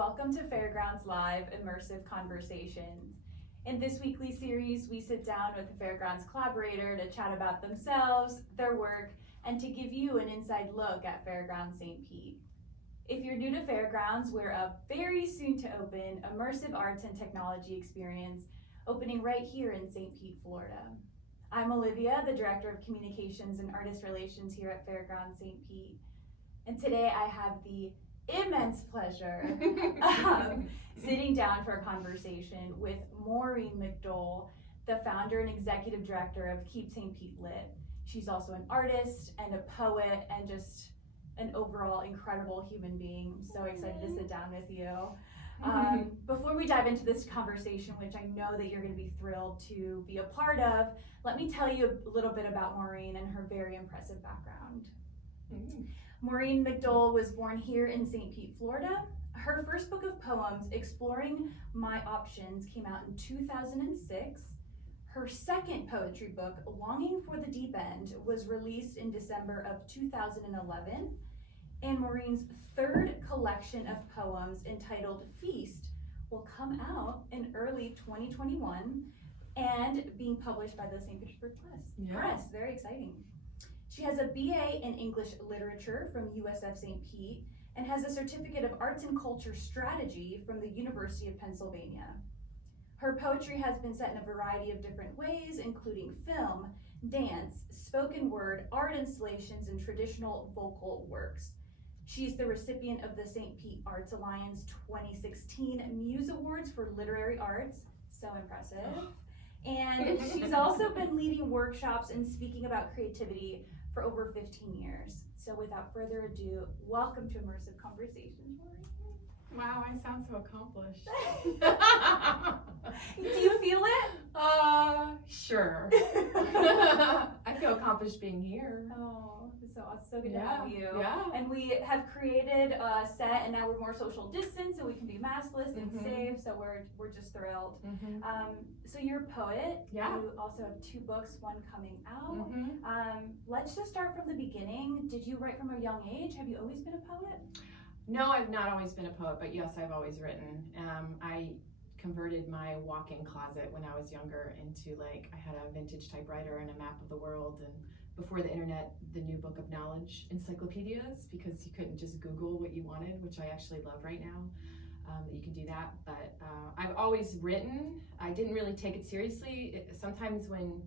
welcome to Fairgrounds Live Immersive Conversations. In this weekly series, we sit down with a Fairgrounds collaborator to chat about themselves, their work, and to give you an inside look at Fairgrounds St. Pete. If you're new to Fairgrounds, we're a very soon to open immersive arts and technology experience opening right here in St. Pete, Florida. I'm Olivia, the Director of Communications and Artist Relations here at Fairgrounds St. Pete. And today I have the immense pleasure of sitting down for a conversation with Maureen McDole, the founder and executive director of Keep St. Pete Lit. She's also an artist and a poet and just an overall incredible human being. I'm so excited to sit down with you. Before we dive into this conversation, which I know that you're going to be thrilled to be a part of, let me tell you a little bit about Maureen and her very impressive background. Maureen McDole was born here in St. Pete, Florida. Her first book of poems, Exploring My Options, came out in 2006. Her second poetry book, Longing for the Deep End, was released in December of 2011. And Maureen's third collection of poems, entitled Feast, will come out in early 2021 and being published by the St. Petersburg Press. Very exciting. She has a BA in English Literature from USF St. Pete and has a Certificate of Arts and Culture Strategy from the University of Pennsylvania. Her poetry has been set in a variety of different ways, including film, dance, spoken word, art installations, and traditional vocal works. She's the recipient of the St. Pete Arts Alliance 2016 Muse Awards for Literary Arts. So impressive. And she's also been leading workshops and speaking about creativity for over 15 years. So without further ado, welcome to Immersive Conversations, Maureen. Wow, I sound so accomplished. Do you feel it? Sure. I feel accomplished being here. Oh, so good to have you. Yeah. And we have created a set, and now we're more social distance, so we can be maskless and safe. So we're just thrilled. So you're a poet. Yeah. You also have 2 books, one coming out. Let's just start from the beginning. Did you write from a young age? Have you always been a poet? No, I've not always been a poet, but yes, I've always written. I converted my walk-in closet when I was younger into I had a vintage typewriter and a map of the world, and before the internet, the new book of knowledge encyclopedias, because you couldn't just Google what you wanted, which I actually love right now, that you can do that. But I've always written. I didn't really take it seriously. Sometimes when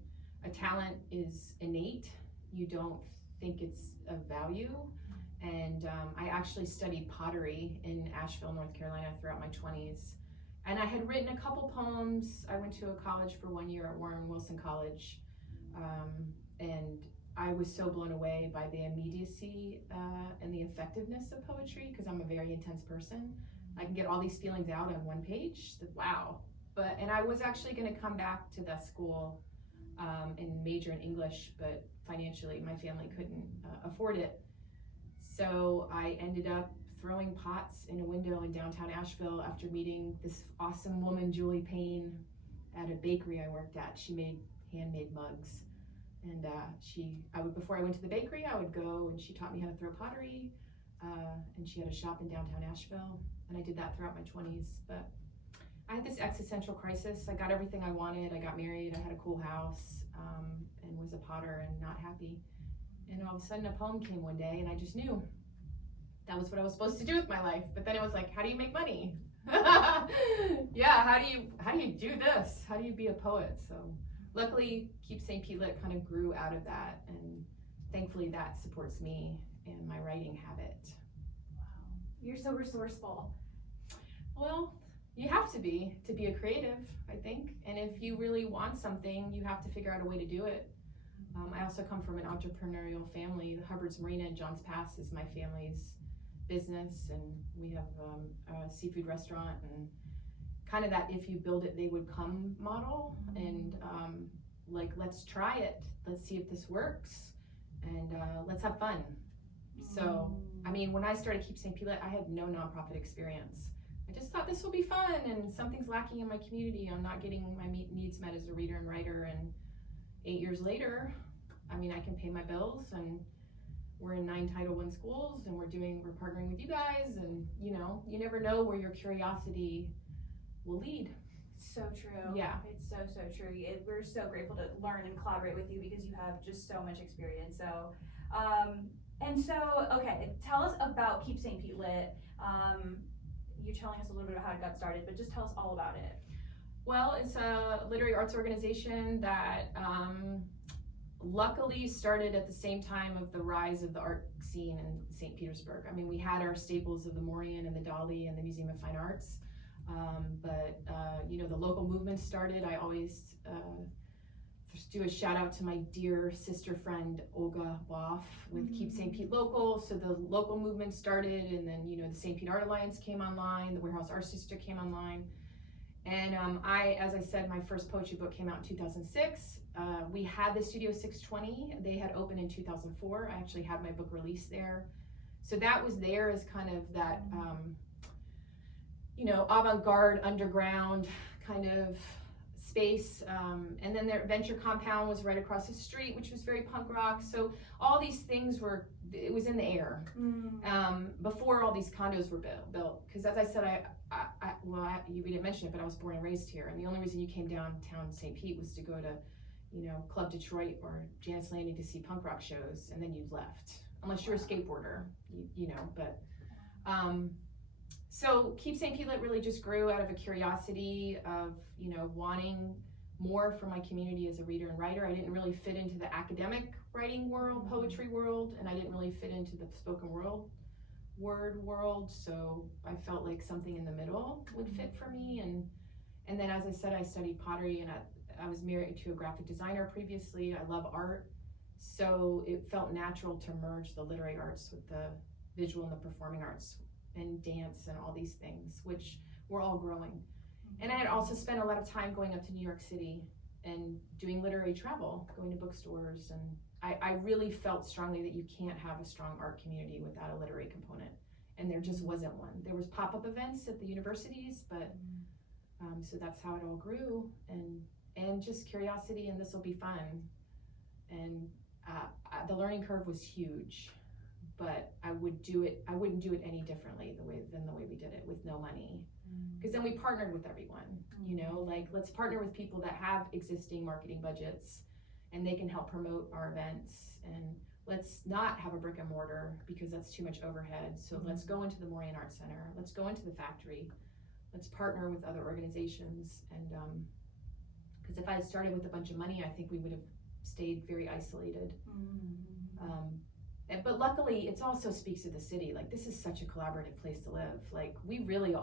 a talent is innate, you don't think it's of value. And I actually studied pottery in Asheville, North Carolina throughout my 20s. And I had written a couple poems. I went to a college for 1 year at Warren Wilson College. And I was so blown away by the immediacy and the effectiveness of poetry, because I'm a very intense person. I can get all these feelings out on one page. Wow. And I was actually going to come back to that school and major in English, but financially my family couldn't afford it. So I ended up throwing pots in a window in downtown Asheville after meeting this awesome woman, Julie Payne, at a bakery I worked at. She made handmade mugs. And before I went to the bakery, I would go, and she taught me how to throw pottery. And she had a shop in downtown Asheville. And I did that throughout my 20s. But I had this existential crisis. I got everything I wanted. I got married. I had a cool house, and was a potter and not happy. And all of a sudden a poem came one day, and I just knew that was what I was supposed to do with my life. But then it was how do you make money? Yeah, how do you do this? How do you be a poet? So luckily, Keep St. Pete Lit kind of grew out of that, and thankfully that supports me in my writing habit. Wow, you're so resourceful. Well, you have to be a creative, I think. And if you really want something, you have to figure out a way to do it. I also come from an entrepreneurial family. The Hubbard's Marina in Johns Pass is my family's business, and we have a seafood restaurant, and kind of that if you build it, they would come model. And let's try it. Let's see if this works, and let's have fun. So, I mean, when I started Keep St. Pete Lit, I had no nonprofit experience. I just thought this will be fun, and something's lacking in my community. I'm not getting my needs met as a reader and writer, and 8 years later, I mean, I can pay my bills, and we're in 9 Title I schools, and we're partnering with you guys, and you never know where your curiosity will lead. So true. Yeah. It's so true. We're so grateful to learn and collaborate with you because you have just so much experience. So, okay, tell us about Keep St. Pete Lit. You're telling us a little bit about how it got started, but just tell us all about it. Well, it's a literary arts organization that luckily started at the same time of the rise of the art scene in St. Petersburg. I mean, we had our staples of the Maureen and the Dolly and the Museum of Fine Arts, but the local movement started. I always do a shout out to my dear sister friend Olga Boff with Keep St. Pete Local. So the local movement started, and then the St. Pete Art Alliance came online, the Warehouse Arts District came online, and as I said, my first poetry book came out in 2006. We had the Studio 620. They had opened in 2004. I actually had my book released there, so that was there as kind of that avant-garde underground kind of space, and then their venture compound was right across the street, which was very punk rock. So all these things it was in the air before all these condos were built. Because as I said, we didn't mention it, but I was born and raised here, and the only reason you came downtown St. Pete was to go to Club Detroit or Janet's Landing to see punk rock shows, and then you left, unless you're a skateboarder, but so Keep St. Pete Lit really just grew out of a curiosity of, wanting more for my community as a reader and writer. I didn't really fit into the academic writing world, poetry world, and I didn't really fit into the spoken word world, so I felt like something in the middle would fit for me. And then, as I said, I studied pottery, and I was married to a graphic designer previously. I love art, so it felt natural to merge the literary arts with the visual and the performing arts and dance and all these things, which were all growing. And I had also spent a lot of time going up to New York City and doing literary travel, going to bookstores, and I really felt strongly that you can't have a strong art community without a literary component, and there just wasn't one. There was pop-up events at the universities, but so that's how it all grew, and just curiosity, and this will be fun. And the learning curve was huge, but I wouldn't do it any differently than the way we did it, with no money. Because then we partnered with everyone, let's partner with people that have existing marketing budgets, and they can help promote our events, and let's not have a brick and mortar because that's too much overhead. So let's go into the Maureen Art Center, let's go into the factory, let's partner with other organizations. And because if I had started with a bunch of money, I think we would have stayed very isolated. But luckily, it also speaks to the city. Like, this is such a collaborative place to live. Like, we really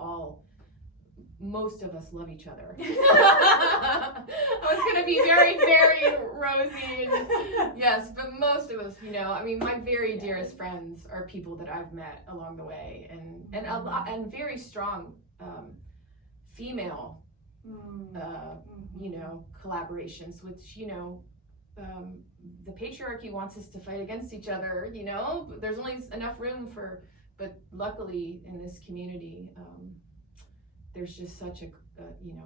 most of us love each other. I was gonna be very, very rosy, and yes, but most of us, my very dearest friends are people that I've met along the way, and a lot, and very strong female, collaborations, which the patriarchy wants us to fight against each other. There's only enough room but luckily in this community, there's just such a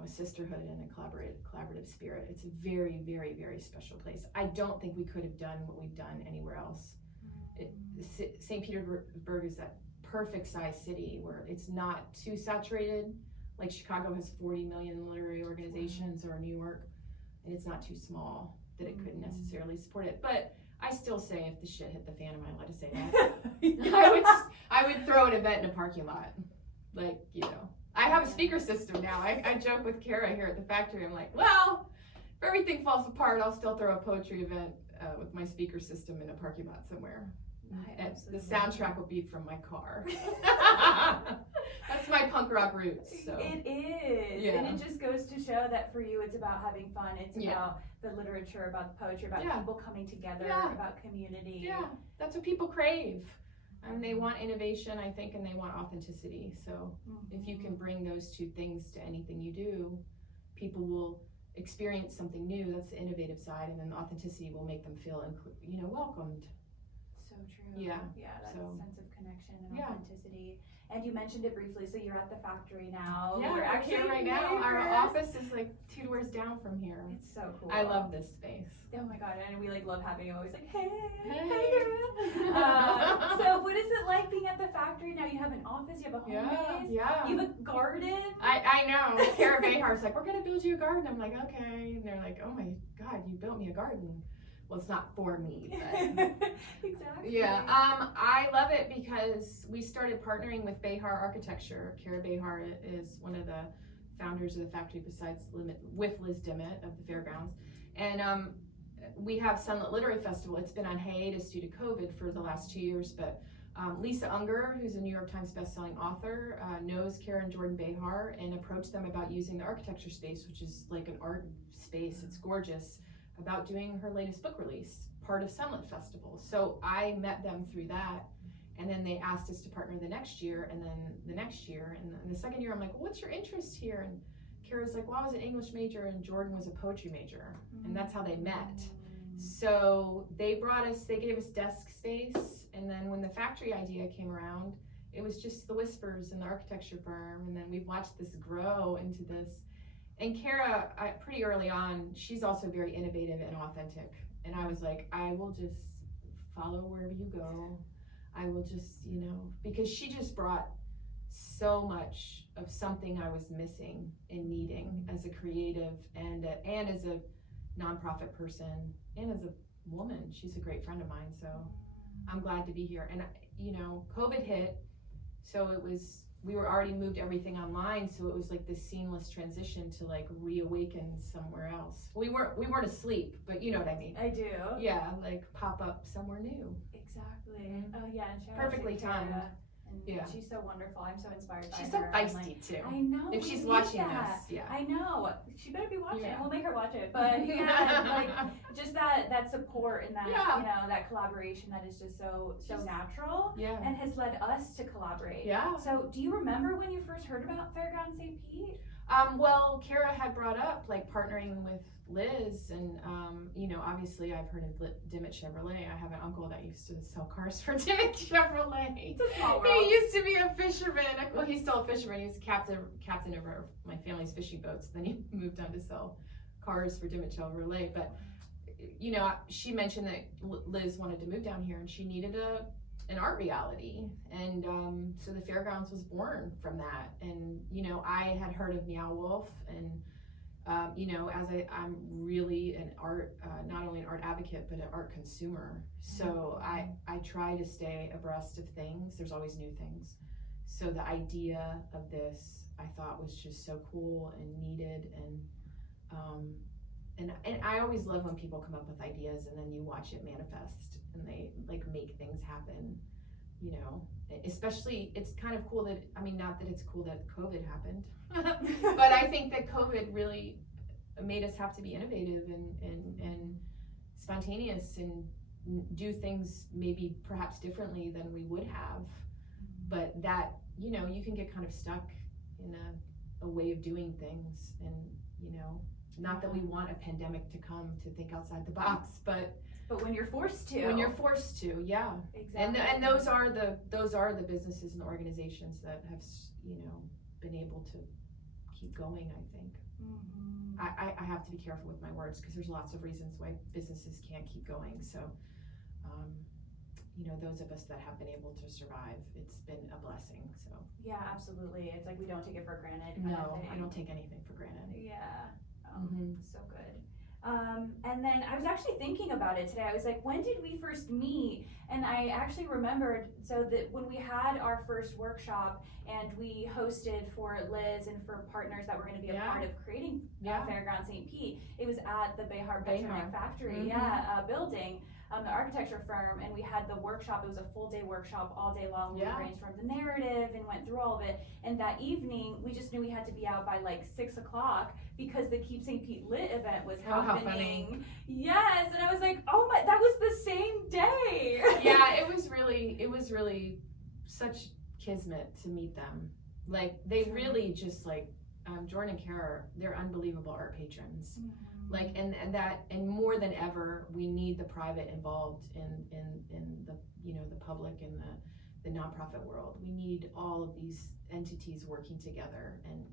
sisterhood and a collaborative spirit. It's a very, very, very special place. I don't think we could have done what we've done anywhere else. St. Petersburg is that perfect size city where it's not too saturated. Like Chicago has 40 million literary organizations, or New York, and it's not too small that it couldn't necessarily support it. But I still say, if the shit hit the fan, am I allowed to say that? I would throw an event in a parking lot. I have a speaker system now. I joke with Kara here at the factory. I'm like, well, if everything falls apart, I'll still throw a poetry event with my speaker system in a parking lot somewhere. And the soundtrack will be from my car. That's my punk rock roots. So. It is. Yeah. And it just goes to show that for you, it's about having fun. It's about the literature, about the poetry, about people coming together, about community. Yeah, that's what people crave. And they want innovation, I think, and they want authenticity. So if you can bring those two things to anything you do, people will experience something new. That's the innovative side, and then the authenticity will make them feel, welcomed. So true. Yeah. Yeah, that sense of connection and authenticity. And you mentioned it briefly, so you're at the factory now. Yeah, we're actually here right now. Our office is like 2 doors down from here. It's so cool. I love this space. Oh my god, and we love having you always like, hey girl. now you have an office, you have a home Yeah, base, yeah. you have a garden. I know. Kara Behar's like, we're gonna build you a garden. I'm like, okay. And they're like, oh my God, you built me a garden. Well, it's not for me, but Exactly. yeah. I love it because we started partnering with Behar Architecture. Kara Behar is one of the founders of the factory with Liz Dimmitt of the Fairgrounds. And we have Sunlit Literary Festival. It's been on hiatus due to COVID for the last 2 years, but Lisa Unger, who's a New York Times bestselling author, knows Kara and Jordan Behar and approached them about using the architecture space, which is like an art space. It's gorgeous, about doing her latest book release, part of Sunlit Festival. So I met them through that, and then they asked us to partner the next year, and then the next year, and the second year I'm like, well, what's your interest here? And Kara's like, well, I was an English major and Jordan was a poetry major, and that's how they met. So they gave us desk space, and then when the factory idea came around, it was just the whispers in the architecture firm, and then we've watched this grow into this. And Kara, pretty early on, she's also very innovative and authentic, and I was like, I will just follow wherever you go. I will just, because she just brought so much of something I was missing and needing as a creative and as a nonprofit person and as a woman. She's a great friend of mine, so I'm glad to be here. And COVID hit, so we were already moved everything online, so it was like this seamless transition to like reawaken somewhere else. We weren't asleep, but you know what I mean. I do. Yeah, like pop up somewhere new. Exactly. Oh yeah, and shout Perfectly out to Kara. timed. And Yeah. she's so wonderful. I'm so inspired by She's her. so I'm feisty too. I know. If we she's need watching that. this, yeah. I know. She better be watching. Yeah. We'll make her watch it. But yeah, like just that support and that that collaboration that is just so natural. Yeah. And has led us to collaborate. Yeah. So do you remember when you first heard about Fairgrounds St. Pete? Well, Kara had brought up like partnering with Liz, and obviously I've heard of Dimmitt Chevrolet. I have an uncle that used to sell cars for Dimmitt Chevrolet. It's a small world. He used to be a fisherman. Well, he's still a fisherman. He was captain of my family's fishing boats. Then he moved on to sell cars for Dimmitt Chevrolet. But she mentioned that Liz wanted to move down here, and she needed an art reality, and so the Fairgrounds was born from that. And I had heard of Meow Wolf, and as I'm really an art, not only an art advocate, but an art consumer. So I try to stay abreast of things. There's always new things. So the idea of this, I thought, was just so cool and needed. And I always love when people come up with ideas and then you watch it manifest and they like make things happen. Especially it's kind of cool that, not that it's cool that COVID happened, but I think that COVID really made us have to be innovative and spontaneous and do things maybe perhaps differently than we would have. But that, you can get kind of stuck in a way of doing things, and not that we want a pandemic to come to think outside the box, but when you're forced to. When you're forced to, yeah. Exactly. And those are the businesses and the organizations that have been able to keep going, I think. Mm-hmm. I have to be careful with my words because there's lots of reasons why businesses can't keep going. So, those of us that have been able to survive, it's been a blessing. So. Yeah, absolutely. It's like we don't take it for granted. No, I don't take anything for granted. Yeah. So good. And then I was actually thinking about it today. I was like, when did we first meet? And I actually remembered, so that when we had our first workshop and we hosted for Liz and for partners that were going to be a part of creating Fairgrounds St. Pete, it was at the Behar Factory building, the architecture firm, and we had the workshop. It was a full day workshop all day long. We brainstormed the narrative and went through all of it. And that evening, we just knew we had to be out by like 6 o'clock because the Keep St. Pete Lit event was happening. How funny. Yes, and I was like, oh my, that was the same day. Yeah, it was really such kismet to meet them. Like they really just like Jordan and Kara, they're unbelievable art patrons. Mm-hmm. Like and more than ever, we need the private involved in the public and the nonprofit world. We need all of these entities working together, and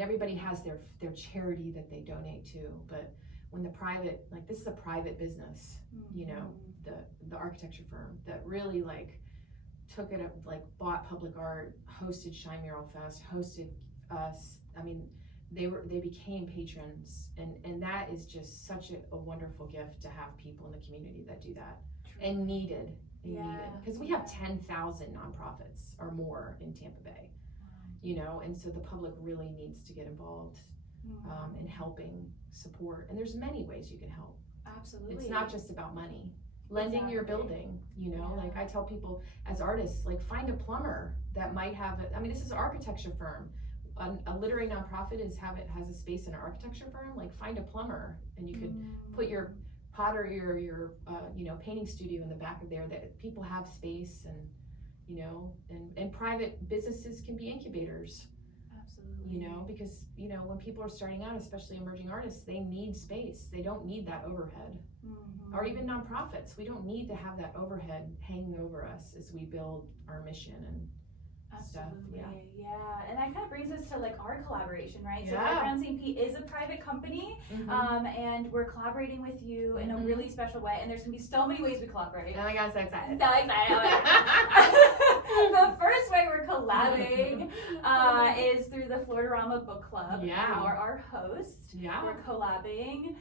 everybody has their charity that they donate to, but when the private, like this is a private business, the architecture firm that really like took it, like bought public art, hosted Shine Mural Fest, hosted us. I mean, they became patrons, and that is just such a wonderful gift to have people in the community that do that. True. And needed, because we have 10,000 nonprofits or more in Tampa Bay, you know, and so the public really needs to get involved in helping support. And there's many ways you can help. Absolutely. It's not just about money. Lending your building, you know, like I tell people as artists, like find a plumber that might have it. I mean, this is an architecture firm. A literary nonprofit has a space in an architecture firm. Like find a plumber, and you could put your pot or your you know, painting studio in the back of there. That people have space, and you know, and private businesses can be incubators. Absolutely. You know, because you know, when people are starting out, especially emerging artists, they need space. They don't need that overhead. Or even nonprofits, we don't need to have that overhead hanging over us as we build our mission and stuff. Yeah. And that kind of brings us to like our collaboration, right? So Fairgrounds St. is a private company, and we're collaborating with you in a really special way. And there's gonna be so many ways we collaborate. Oh my God, so excited! So excited! The first way we're collabing is through the Floridarama Book Club. Yeah. You are our host. Yeah. We're collabing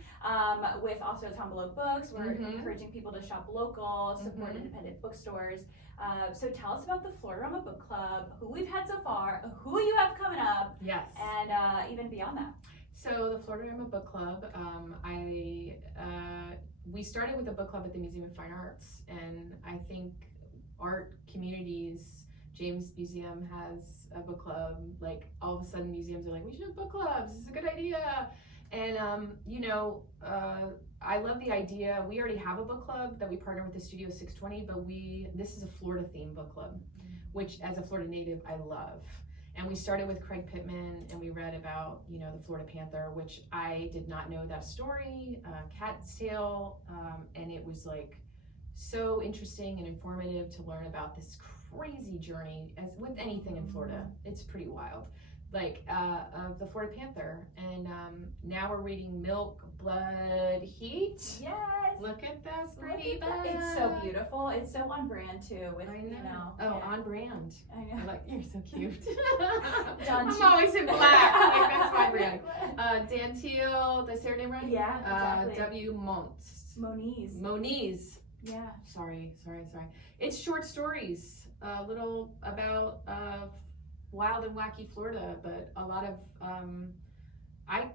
with also Tombolo Books. We're encouraging people to shop local, support independent bookstores. So tell us about the Floridarama Book Club, who we've had so far, who you have coming up, and even beyond that. So the Floridarama Book Club, we started with a book club at the Museum of Fine Arts, and I think art communities, James Museum has a book club. Like all of a sudden museums are like, we should have book clubs, this is a good idea. And you know, I love the idea. We already have a book club that we partner with the Studio 620, but this is a Florida themed book club, which as a Florida native, I love. And we started with Craig Pittman, and we read about, you know, the Florida Panther, which I did not know that story, Cat's Tale, and it was like so interesting and informative to learn about this crazy journey, as with anything in Florida, it's pretty wild. Like of the Florida Panther, and now we're reading Milk, Blood, Heat. Yes. Look at this pretty bug. It's so beautiful. It's so on brand too. With you know. Oh, on brand. I know. Like you're so cute. I'm always in black. Like that's my brand. Dan Teal. Did I say her name right? Yeah. Exactly. W. Moniz. Yeah. Sorry. It's short stories. A little about wild and wacky Florida, but a lot of I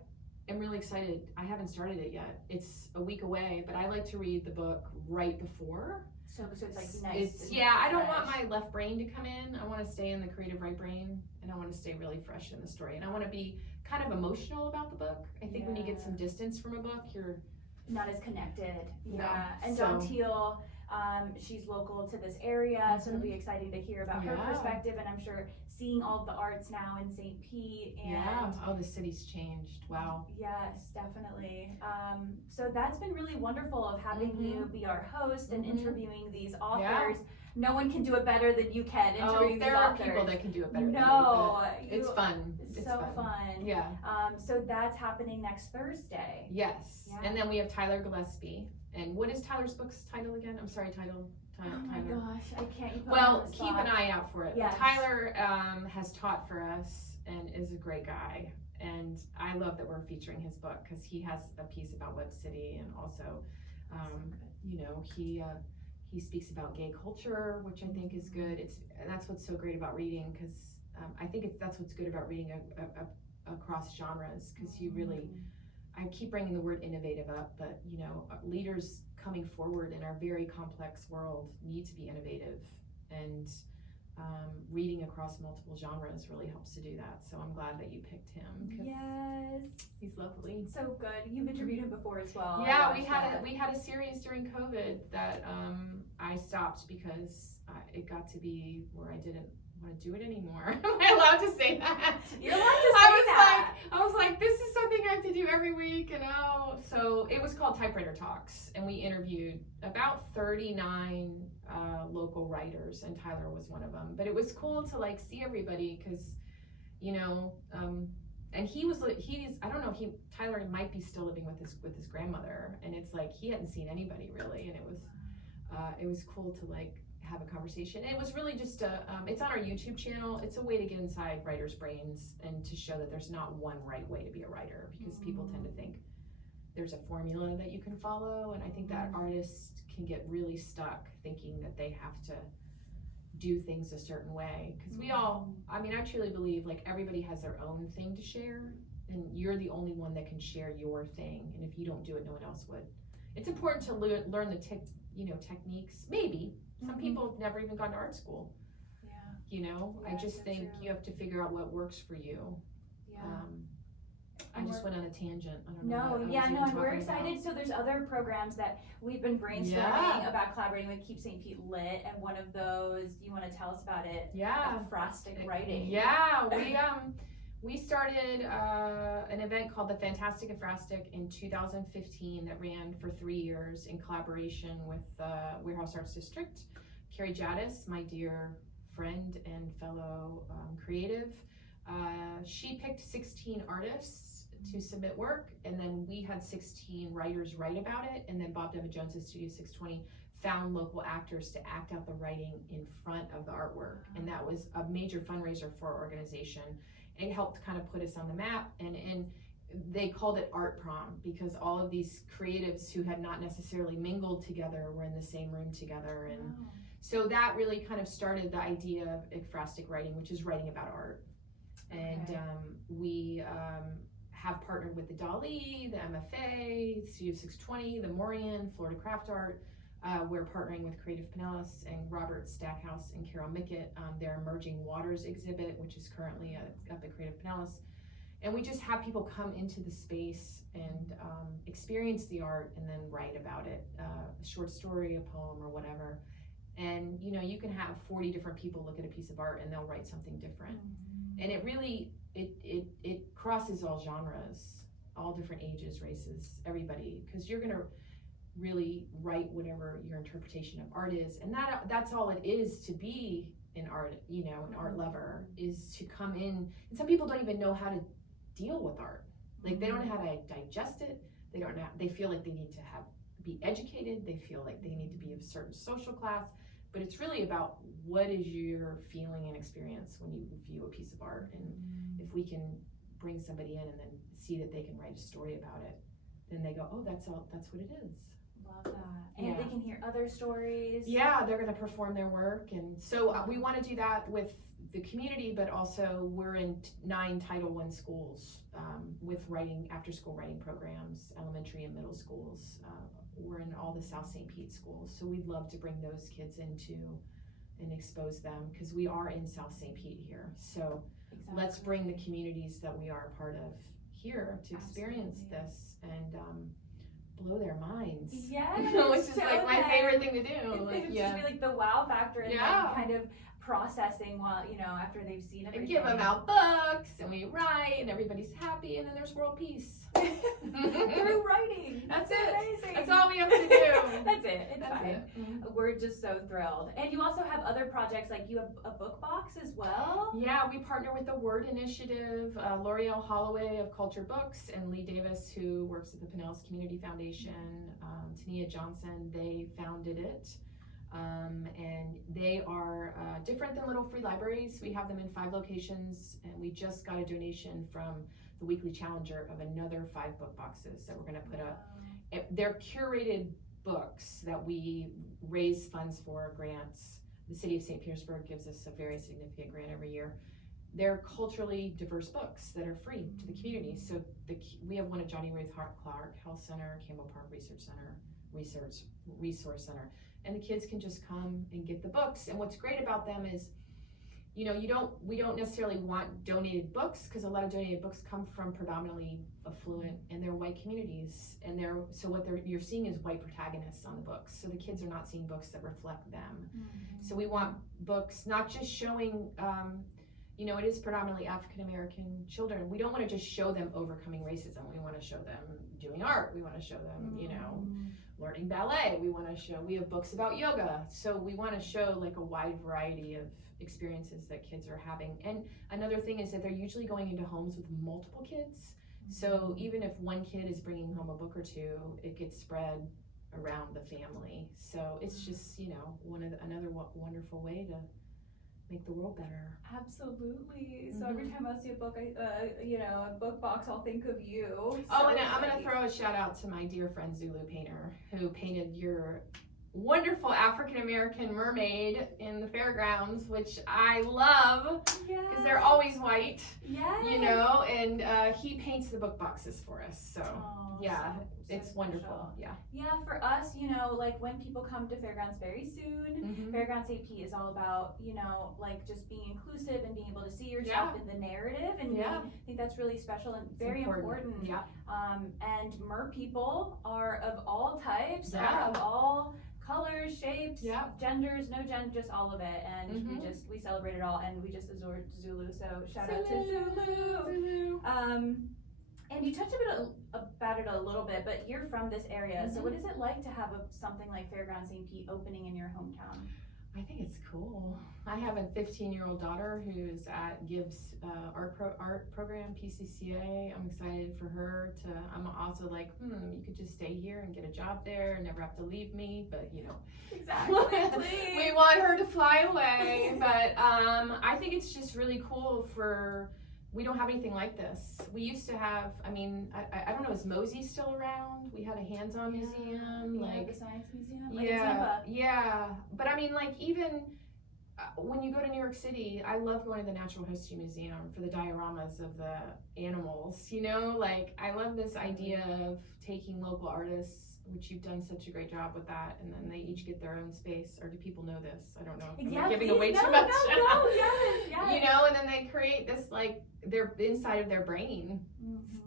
am really excited. I haven't started it yet. It's a week away, but I like to read the book right before. So it's like nice. I don't want my left brain to come in. I want to stay in the creative right brain, and I want to stay really fresh in the story, and I want to be kind of emotional about the book. I think when you get some distance from a book, you're not as connected. No. And Dawn Teal, she's local to this area, so it'll be exciting to hear about her perspective, and I'm sure seeing all of the arts now in St. Pete. And the city's changed. Wow. Yes, definitely. So that's been really wonderful of having you be our host and interviewing these authors. No one can do it better than you can interviewing these authors. There are people that can do it better than you. It's fun. It's so fun. Yeah. So that's happening next Thursday. Yes. Yeah. And then we have Tyler Gillespie. And what is Tyler's book's title again? I'm sorry, Tyler. Oh my gosh, I can't. Well, keep an eye out for it. Yes. Tyler has taught for us and is a great guy. And I love that we're featuring his book because he has a piece about Web City, and also, you know, he speaks about gay culture, which I think is good. That's what's so great about reading, because I think that's what's good about reading across genres, because you really. I keep bringing the word innovative up, but you know, leaders coming forward in our very complex world need to be innovative, and reading across multiple genres really helps to do that. So I'm glad that you picked him. Yes, he's lovely. So good. You've interviewed him before as well. Yeah, we had a series during COVID that I stopped because it got to be where I didn't want to do it anymore. Am I allowed to say that? You're allowed to say that. I was like, this is something I have to do every week, and so it was called Typewriter Talks, and we interviewed about 39 local writers, and Tyler was one of them. But it was cool to like see everybody, because you know, and he's I don't know, Tyler might be still living with his grandmother, and it's like he hadn't seen anybody really, and it was cool to like have a conversation. And it was really just it's on our YouTube channel. It's a way to get inside writers' brains and to show that there's not one right way to be a writer, because people tend to think there's a formula that you can follow. And I think that artists can get really stuck thinking that they have to do things a certain way. Because we all, I mean, I truly believe like everybody has their own thing to share, and you're the only one that can share your thing. And if you don't do it, no one else would. It's important to learn the techniques. Maybe some people have never even gone to art school. Yeah. You know, Yeah, I just so think true. you have to figure out what works for you. Yeah. I just went on a tangent. I don't know. No, what I was yeah, even no, and we're talking excited. about. So there's other programs that we've been brainstorming about collaborating with Keep St. Pete Lit, and one of those, you want to tell us about it? Yeah. Ekphrastic writing. Yeah, we started an event called the Fantastic Ekphrastic in 2015 that ran for 3 years in collaboration with Warehouse Arts District. Carrie Jadis, my dear friend and fellow creative, she picked 16 artists to submit work, and then we had 16 writers write about it, and then Bob Devin Jones at Studio 620 found local actors to act out the writing in front of the artwork, and that was a major fundraiser for our organization. It helped kind of put us on the map, and they called it Art Prom because all of these creatives who had not necessarily mingled together were in the same room together, and so that really kind of started the idea of ekphrastic writing, which is writing about art. And we have partnered with the Dali, the MFA, Studio 620, the Maureen, Florida Craft Art. We're partnering with Creative Pinellas and Robert Stackhouse and Carol Mickett, their Emerging Waters exhibit, which is currently up at Creative Pinellas. And we just have people come into the space and experience the art and then write about it, a short story, a poem, or whatever. And you know, you can have 40 different people look at a piece of art and they'll write something different. And it really, it crosses all genres, all different ages, races, everybody, because you're gonna really write whatever your interpretation of art is. And that's all it is to be an art, you know, an art lover, is to come in. And some people don't even know how to deal with art. Like they don't know how to digest it. They don't know, they feel like they need to be educated. They feel like they need to be of a certain social class. But it's really about what is your feeling and experience when you view a piece of art. And if we can bring somebody in and then see that they can write a story about it, then they go, oh, that's what it is. Love that. And they can hear other stories. Yeah, they're going to perform their work. And so we want to do that with the community, but also we're in 9 Title I schools with after school writing programs, elementary and middle schools. We're in all the South St. Pete schools. So we'd love to bring those kids into and expose them, because we are in South St. Pete here. So let's bring the communities that we are a part of here to experience this and blow their minds. Yeah, which is like my favorite thing to do. It's just be like the wow factor and then kind of processing while, you know, after they've seen everything. And give them out books and we write and everybody's happy and then there's world peace. Through writing. That's it. Amazing. That's all we have to do. That's it. It's fine. We're just so thrilled. And you also have other projects, like you have a book box as well? Yeah, we partner with the Word Initiative, L'Oreal Holloway of Culture Books, and Lee Davis, who works at the Pinellas Community Foundation, Tania Johnson, they founded it. And they are different than Little Free Libraries. We have them in 5 locations, and we just got a donation from the Weekly Challenger of another 5 book boxes that we're going to put up. They're curated books that we raise funds for, grants. The city of St. Petersburg gives us a very significant grant every year. They're culturally diverse books that are free to the community. So we have one at Johnny Ruth Clark Health Center, Campbell Park Research Center, Resource Center. And the kids can just come and get the books. And what's great about them is, you know, we don't necessarily want donated books, because a lot of donated books come from predominantly affluent and they're white communities. And so what you're seeing is white protagonists on the books. So the kids are not seeing books that reflect them. So we want books not just showing, you know, it is predominantly African American children. We don't want to just show them overcoming racism. We want to show them doing art. We want to show them, you know, learning ballet. We have books about yoga. So we want to show like a wide variety of experiences that kids are having. And another thing is that they're usually going into homes with multiple kids. So even if one kid is bringing home a book or two, it gets spread around the family. So it's just, you know, another wonderful way to make the world better. Absolutely. So every time I see a book, a book box, I'll think of you. Oh, and I'm gonna throw a shout out to my dear friend Zulu painter, who painted your wonderful African American mermaid in the Fairgrounds, which I love because they're always white. Yes. You know, and he paints the book boxes for us. So it's wonderful. Yeah. Yeah, for us, you know, like when people come to Fairgrounds very soon, Fairgrounds St. is all about, you know, like just being inclusive and being able to see yourself in the narrative, and I think that's really special and very important. Yeah. And mer people are of all types, are of all colors, shapes, genders, no gender, just all of it, and we celebrate it all, and we just adored Zulu, so shout out to Zulu. And you touched about it a little bit, but you're from this area, so what is it like to have something like Fairgrounds St. opening in your hometown? I think it's cool. I have a 15-year-old daughter who's at Gibbs art program, PCCA. I'm excited for her to, I'm also like, you could just stay here and get a job there and never have to leave me, but you know. Exactly. We want her to fly away, but I think it's just really cool we don't have anything like this. We used to have, I mean, I don't know, is Mosey still around? We had a hands-on museum. The Science Museum? Like in Tampa. Yeah. But I mean, like even when you go to New York City, I love going to the Natural History Museum for the dioramas of the animals, you know? Like, I love this idea of taking local artists, which you've done such a great job with that, and then they each get their own space. Or do people know this? I don't know if I'm giving away too much. Yes. You know, and then they create this, like, their inside of their brain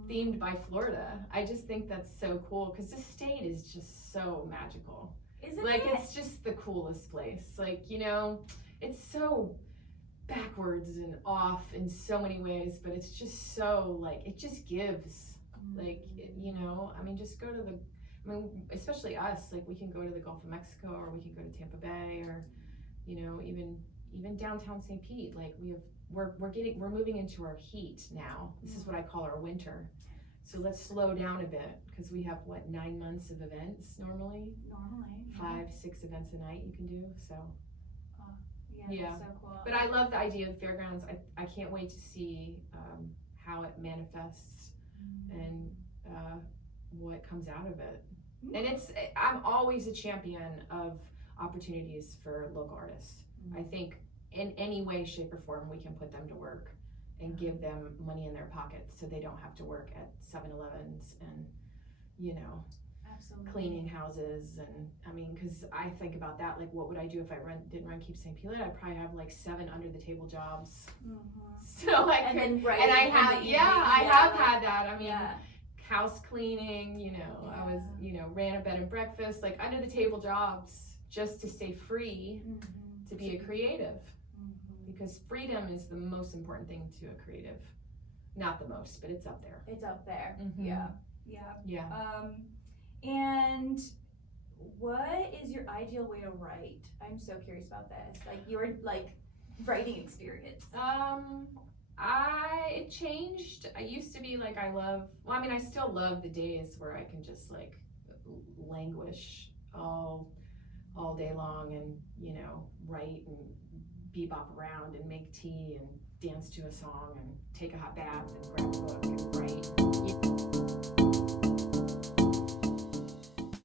themed by Florida. I just think that's so cool because this state is just so magical. Isn't like, it? It's just the coolest place. Like, you know, it's so backwards and off in so many ways, but it's just so, like, it just gives. Like, you know, I mean, just go to especially us, like, we can go to the Gulf of Mexico, or we can go to Tampa Bay, or, you know, even downtown St. Pete. Like, we're moving into our heat now. This is what I call our winter. So let's slow down a bit, because we have 9 months of events normally. 5-6 events a night you can do. So that's so cool. But I love the idea of Fairgrounds. I can't wait to see how it manifests and what comes out of it. And I'm always a champion of opportunities for local artists. I think in any way, shape, or form we can put them to work and give them money in their pockets so they don't have to work at 7-Elevens and, you know, cleaning houses. And I mean, because I think about that, like, what would I do if I didn't run Keep St. Pete? I'd probably have like 7 under the table jobs. So like, I have had that. I mean, house cleaning, you know, I was, you know, ran a bed and breakfast, like under the table jobs, just to stay free to be a creative. Because freedom is the most important thing to a creative. Not the most, but it's up there. It's up there. Yeah. And what is your ideal way to write? I'm so curious about this. Like, your writing experience. It changed. I used to be like, I still love the days where I can just like languish all day long and, you know, write and bebop around and make tea and dance to a song and take a hot bath and grab a book and write.